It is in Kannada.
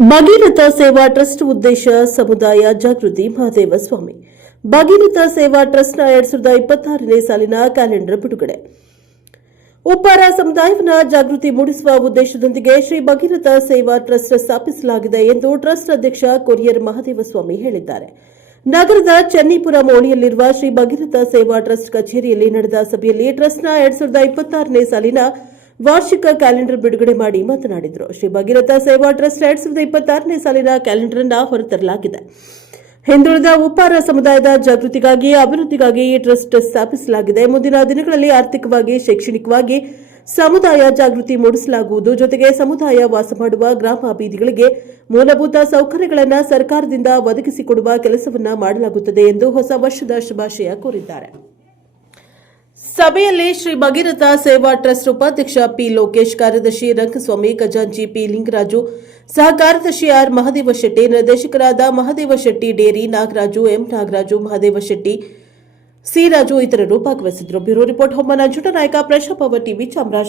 ಭಗೀರಥ ಸೇವಾ ಟ್ರಸ್ಟ್ ಉದ್ದೇಶ ಸಮುದಾಯ ಜಾಗೃತಿ ಮಹದೇವ ಸ್ವಾಮಿ ಭಗೀರಥ ಸೇವಾ ಟ್ರಸ್ಟ್ನ ಎರಡ್ ಸಾವಿರದ ಇಪ್ಪತ್ತಾರನೇ ಸಾಲಿನ ಕ್ಯಾಲೆಂಡರ್ ಬಿಡುಗಡೆ. ಉಪ್ಪಾರ ಸಮುದಾಯವನ್ನು ಜಾಗೃತಿ ಮೂಡಿಸುವ ಉದ್ದೇಶದೊಂದಿಗೆ ಶ್ರೀ ಭಗೀರಥ ಸೇವಾ ಟ್ರಸ್ಟ್ ಸ್ಥಾಪಿಸಲಾಗಿದೆ ಎಂದು ಟ್ರಸ್ಟ್ ಅಧ್ಯಕ್ಷ ಕೊರಿಯರ್ ಮಹದೇವಸ್ವಾಮಿ ಹೇಳಿದ್ದಾರೆ. ನಗರದ ಚೆನ್ನಿಪುರ ಮೋಣಿಯಲ್ಲಿರುವ ಶ್ರೀ ಭಗೀರಥ ಸೇವಾ ಟ್ರಸ್ಟ್ ಕಚೇರಿಯಲ್ಲಿ ನಡೆದ ಸಭೆಯಲ್ಲಿ ಟ್ರಸ್ಟ್ನ ಎರಡ್ ಸಾವಿರದ ಇಪ್ಪತ್ತಾರನೇ ಸಾಲಿನ ವಾರ್ಷಿಕ ಕ್ಯಾಲೆಂಡರ್ ಬಿಡುಗಡೆ ಮಾಡಿ ಮಾತನಾಡಿದರು. ಶ್ರೀ ಭಗೀರಥ ಸೇವಾ ಟ್ರಸ್ಟ್ ಎರಡ್ ಸಾವಿರದ ಇಪ್ಪತ್ತಾರನೇ ಸಾಲಿನ ಕ್ಯಾಲೆಂಡರ್ ಅನ್ನು ಹೊರತರಲಾಗಿದೆ. ಹಿಂದುಳಿದ ಉಪ್ಪಾರ ಸಮುದಾಯದ ಜಾಗೃತಿಗಾಗಿ, ಅಭಿವೃದ್ಧಿಗಾಗಿ ಈ ಟ್ರಸ್ಟ್ ಸ್ಥಾಪಿಸಲಾಗಿದೆ. ಮುಂದಿನ ದಿನಗಳಲ್ಲಿ ಆರ್ಥಿಕವಾಗಿ, ಶೈಕ್ಷಣಿಕವಾಗಿ ಸಮುದಾಯ ಜಾಗೃತಿ ಮೂಡಿಸಲಾಗುವುದು. ಜೊತೆಗೆ ಸಮುದಾಯ ವಾಸ ಮಾಡುವ ಗ್ರಾಮ ಬೀದಿಗಳಿಗೆ ಮೂಲಭೂತ ಸೌಕರ್ಯಗಳನ್ನು ಸರ್ಕಾರದಿಂದ ಒದಗಿಸಿಕೊಡುವ ಕೆಲಸವನ್ನು ಮಾಡಲಾಗುತ್ತದೆ ಎಂದು ಹೊಸ ವರ್ಷದ ಶುಭಾಶಯ ಕೋರಿದ್ದಾರೆ. ಸಭೆಯಲ್ಲಿ ಶ್ರೀ ಭಗೀರಥ ಸೇವಾ ಟ್ರಸ್ಟ್ ಉಪಾಧ್ಯಕ್ಷ ಪಿ ಲೋಕೇಶ್ ಕಾರ್ಯದರ್ಶಿ ರಂಗಸ್ವಾಮಿ ಖಜಾಂಚಿ ಪಿ ಲಿಂಗರಾಜು ಸಹ ಕಾರ್ಯದರ್ಶಿ ಆರ್ ಮಹದೇವ ಶೆಟ್ಟಿ ನಿರ್ದೇಶಕರಾದ Mahadeva Shetty dairy Nagaraju M Nagaraju Mahadeva Shetty C Raju ಇತರರು ಭಾಗವಹಿಸಿದ್ದರು ಬ್ಯೂರೋ ರಿಪೋರ್ಟ್ ಹೊಮ್ಮನ ನಾಯಕ ಪ್ರಶಾಪ್ ಅವರ್ ಟಿವಿ ಚಾಮರಾಜ